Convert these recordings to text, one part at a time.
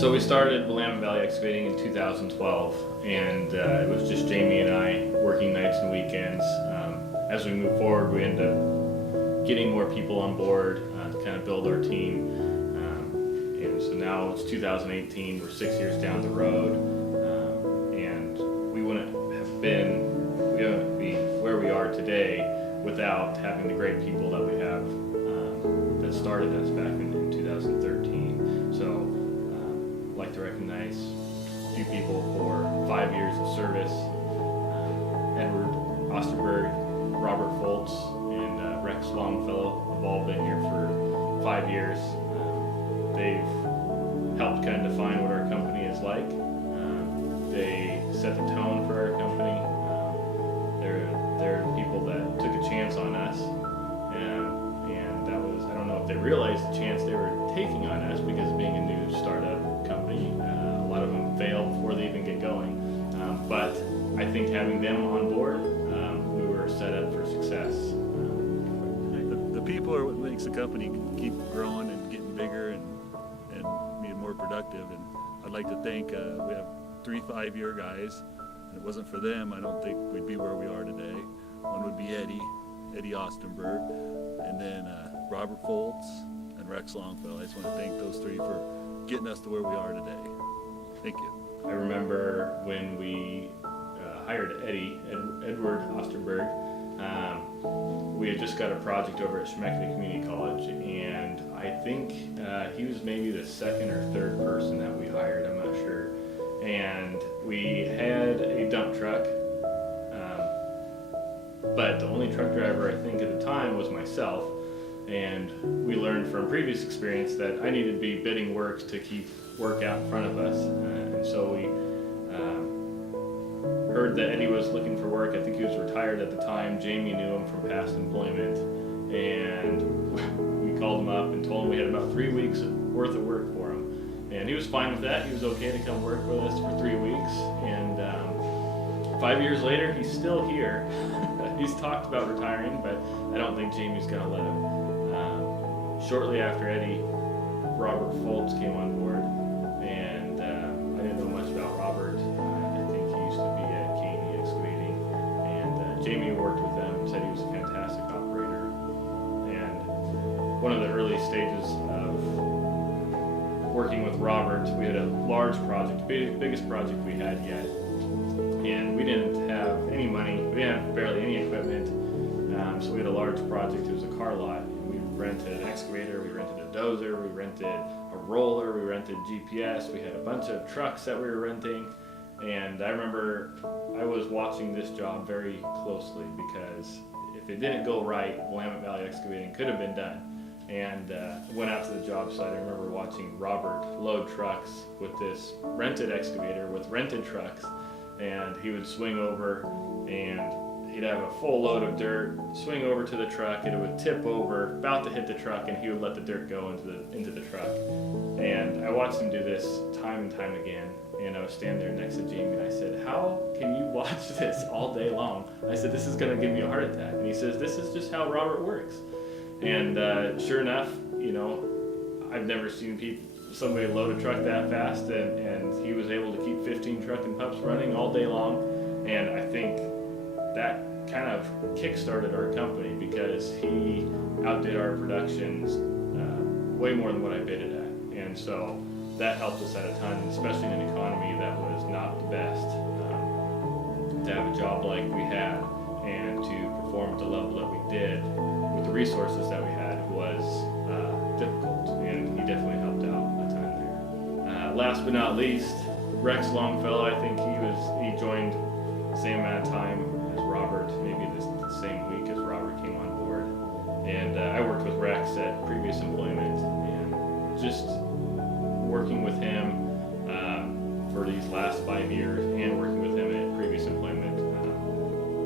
So we started Willamette Valley Excavating in 2012, and it was just Jamie and I working nights and weekends. As we move forward, we end up getting more people on board to kind of build our team. And so now it's 2018, we're 6 years down the road, and we wouldn't be where we are today without having the great people that we have that started us back in 2013. So I'd like to recognize a few people for 5 years of service. Edward Osterberg, Robert Foltz, and Rex Longfellow have all been here for 5 years. They've helped kind of define what our company is like. They set the tone for our company. They're people that took a chance on us, and that was, I don't know if they realized the chance they were taking on us, because being a new startup company, a lot of them fail before they even get going. But I think having them on board, we were set up for success. The people are what makes the company keep growing and getting bigger and being more productive. And I'd like to thank, we have 3 5-year guys. And if it wasn't for them, I don't think we'd be where we are today. One would be Eddie Ostenberg, and then Robert Foltz and Rex Longfellow. I just want to thank those 3 for getting us to where we are today. Thank you. I remember when we hired Edward Osterberg. We had just got a project over at Schenectady Community College, and I think he was maybe the 2nd or 3rd person that we hired, I'm not sure. And we had a dump truck, but the only truck driver I think at the time was myself. And we learned from previous experience that I needed to be bidding work to keep work out in front of us. And so we heard that Eddie was looking for work. I think he was retired at the time. Jamie knew him from past employment, and we called him up and told him we had about 3 weeks worth of work for him. And he was fine with that. He was okay to come work with us for 3 weeks. And 5 years later, he's still here. He's talked about retiring, but I don't think Jamie's going to let him. Shortly after Eddie, Robert Foltz came on board. And I didn't know much about Robert. I think he used to be at Caney Excavating. And Jamie worked with them, said he was a fantastic operator. And one of the early stages of working with Robert, we had a large project, biggest project we had yet, and we didn't have any money, we didn't have barely any equipment, so we had a large project. It was a car lot. We rented an excavator, we rented a dozer, we rented a roller, we rented GPS, we had a bunch of trucks that we were renting. And I remember I was watching this job very closely, because if it didn't go right, Willamette Valley Excavating could have been done. And went out to the job site. I remember watching Robert load trucks with this rented excavator with rented trucks, and he would swing over and he'd have a full load of dirt, swing over to the truck, and it would tip over, about to hit the truck, and he would let the dirt go into the truck. And I watched him do this time and time again, and I was standing there next to Jamie, and I said, "How can you watch this all day long?" I said, "This is gonna give me a heart attack." And he says, "This is just how Robert works." And sure enough, you know, I've never seen somebody load a truck that fast, and he was able to keep 15 truck and pups running all day long. And I think that kind of kick-started our company, because he outdid our productions way more than what I bidded at. And so that helped us out a ton, especially in an economy that was not the best. To have a job like we had and to perform at the level that we did with the resources that we had was difficult, and he definitely helped out a ton there. Last but not least, Rex Longfellow. I think he joined the same amount of time as Robert, maybe the same week as Robert came on board. And I worked with Rex at previous employment, and just working with him for these last 5 years, and working with him at previous employment,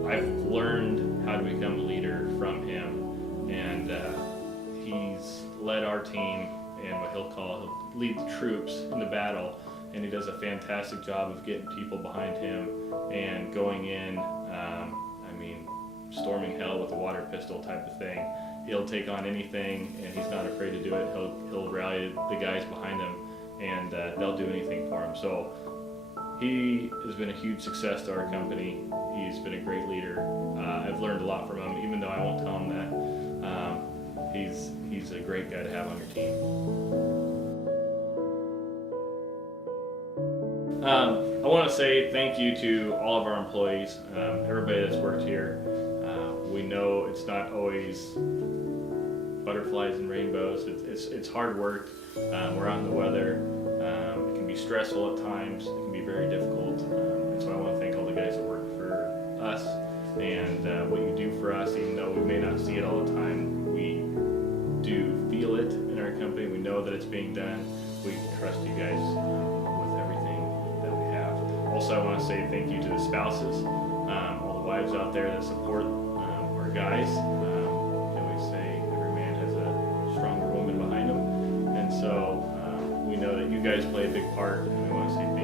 I've learned how to become a leader from him. And he's led our team in what he'll lead the troops in the battle, and he does a fantastic job of getting people behind him and going in, storming hell with a water pistol type of thing. He'll take on anything, and he's not afraid to do it. He'll rally the guys behind him and they'll do anything for him. So he has been a huge success to our company. He's been a great leader. I've learned a lot from him, even though I won't tell him that. He's a great guy to have on your team. I want to say thank you to all of our employees, everybody that's worked here. We know it's not always butterflies and rainbows. It's hard work. We're out in the weather. It can be stressful at times. It can be very difficult. And so I want to thank all the guys that work for us and what you do for us, even though we may not see it all the time. We do feel it in our company. We know that it's being done. We can trust you guys with everything that we have. Also, I want to say thank you to the spouses, all the wives out there that support our guys. We always say every man has a stronger woman behind him, and so we know that you guys play a big part, and we want to say thank you.